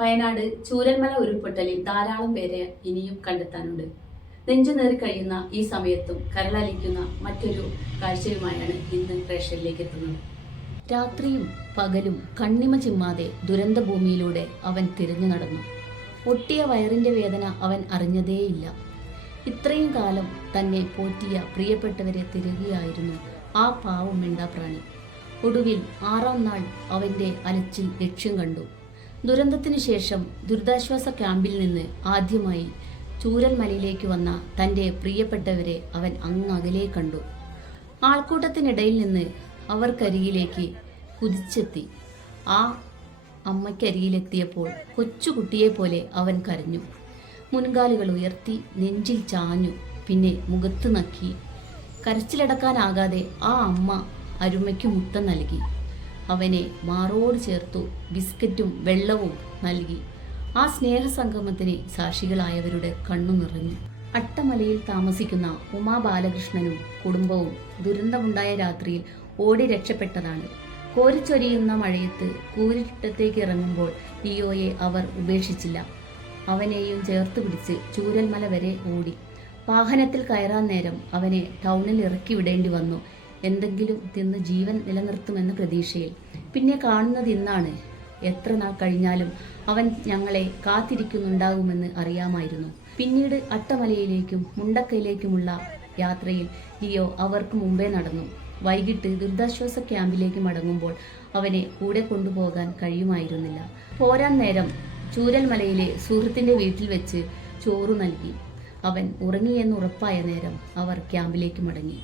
വയനാട് ചൂരൽമല ഉരുൾപൊട്ടലിൽ ധാരാളം പേരെ ഇനിയും കണ്ടെത്താനുണ്ട്. നെഞ്ചുനേറി കഴിയുന്ന ഈ സമയത്തും കരളലിക്കുന്ന മറ്റൊരു കാഴ്ചയുമായാണ് ഇന്ന് പ്രേക്ഷകരിലേക്ക് എത്തുന്നത്. രാത്രിയും പകലും കണ്ണിമ ചിമ്മാതെ ദുരന്തഭൂമിയിലൂടെ അവൻ തിരിഞ്ഞു നടന്നു. ഒട്ടിയ വയറിന്റെ വേദന അവൻ അറിഞ്ഞതേയില്ല. ഇത്രയും കാലം തന്നെ പോറ്റിയ പ്രിയപ്പെട്ടവരെ തിരയുകയായിരുന്നു ആ പാവം മിണ്ടാപ്രാണി. ഒടുവിൽ 6-ാം നാൾ അവന്റെ അലച്ചിൽ ലക്ഷ്യം കണ്ടു. ദുരന്തത്തിനു ശേഷം ദുരിതാശ്വാസ ക്യാമ്പിൽ നിന്ന് ആദ്യമായി ചൂരൽമലയിലേക്ക് വന്ന തൻ്റെ പ്രിയപ്പെട്ടവരെ അവൻ അങ്ങകലെ കണ്ടു. ആൾക്കൂട്ടത്തിനിടയിൽ നിന്ന് അവർക്കരികിലേക്ക് കുതിച്ചെത്തി. ആ അമ്മയ്ക്കരികിലെത്തിയപ്പോൾ കൊച്ചുകുട്ടിയെപ്പോലെ അവൻ കരഞ്ഞു. മുൻകാലുകൾ ഉയർത്തി നെഞ്ചിൽ ചാഞ്ഞു, പിന്നെ മുഖത്ത് നക്കി. കരച്ചിലടക്കാനാകാതെ ആ അമ്മ അരുമയ്ക്ക് മുത്തം നൽകി. അവനെ മാറോട് ചേർത്തു ബിസ്ക്കറ്റും വെള്ളവും നൽകി. ആ സ്നേഹസംഗമത്തിന് സാക്ഷികളായവരുടെ കണ്ണു നിറഞ്ഞു. അട്ടമലയിൽ താമസിക്കുന്ന ഉമാ ബാലകൃഷ്ണനും കുടുംബവും ദുരന്തമുണ്ടായ രാത്രിയിൽ ഓടി രക്ഷപ്പെട്ടതാണ്. കോരിച്ചൊരിയുന്ന മഴയത്ത് കൂരിട്ടത്തേക്ക് ഇറങ്ങുമ്പോൾ ലിയോയെ അവർ ഉപേക്ഷിച്ചില്ല. അവനെയും ചേർത്ത് പിടിച്ച് ചൂരൽമല വരെ ഓടി. വാഹനത്തിൽ കയറാൻ നേരം അവനെ ടൗണിൽ ഇറക്കി വിടേണ്ടി വന്നു. എന്തെങ്കിലും തിന്ന് ജീവൻ നിലനിർത്തുമെന്ന പ്രതീക്ഷയിൽ. പിന്നെ കാണുന്നത് ഇന്നാണ്. എത്ര നാൾ കഴിഞ്ഞാലും അവൻ ഞങ്ങളെ കാത്തിരിക്കുന്നുണ്ടാകുമെന്ന് അറിയാമായിരുന്നു. പിന്നീട് അട്ടമലയിലേക്കും മുണ്ടക്കയിലേക്കുമുള്ള യാത്രയിൽ ലിയോ അവർക്ക് മുമ്പേ നടന്നു. വൈകിട്ട് ദുരിതാശ്വാസ ക്യാമ്പിലേക്ക് മടങ്ങുമ്പോൾ അവനെ കൂടെ കൊണ്ടുപോകാൻ കഴിയുമായിരുന്നില്ല. പോരാൻ നേരം ചൂരൽമലയിലെ സുഹൃത്തിൻ്റെ വീട്ടിൽ വെച്ച് ചോറു നൽകി. അവൻ ഉറങ്ങിയെന്ന് ഉറപ്പായ നേരം അവർ ക്യാമ്പിലേക്ക് മടങ്ങി.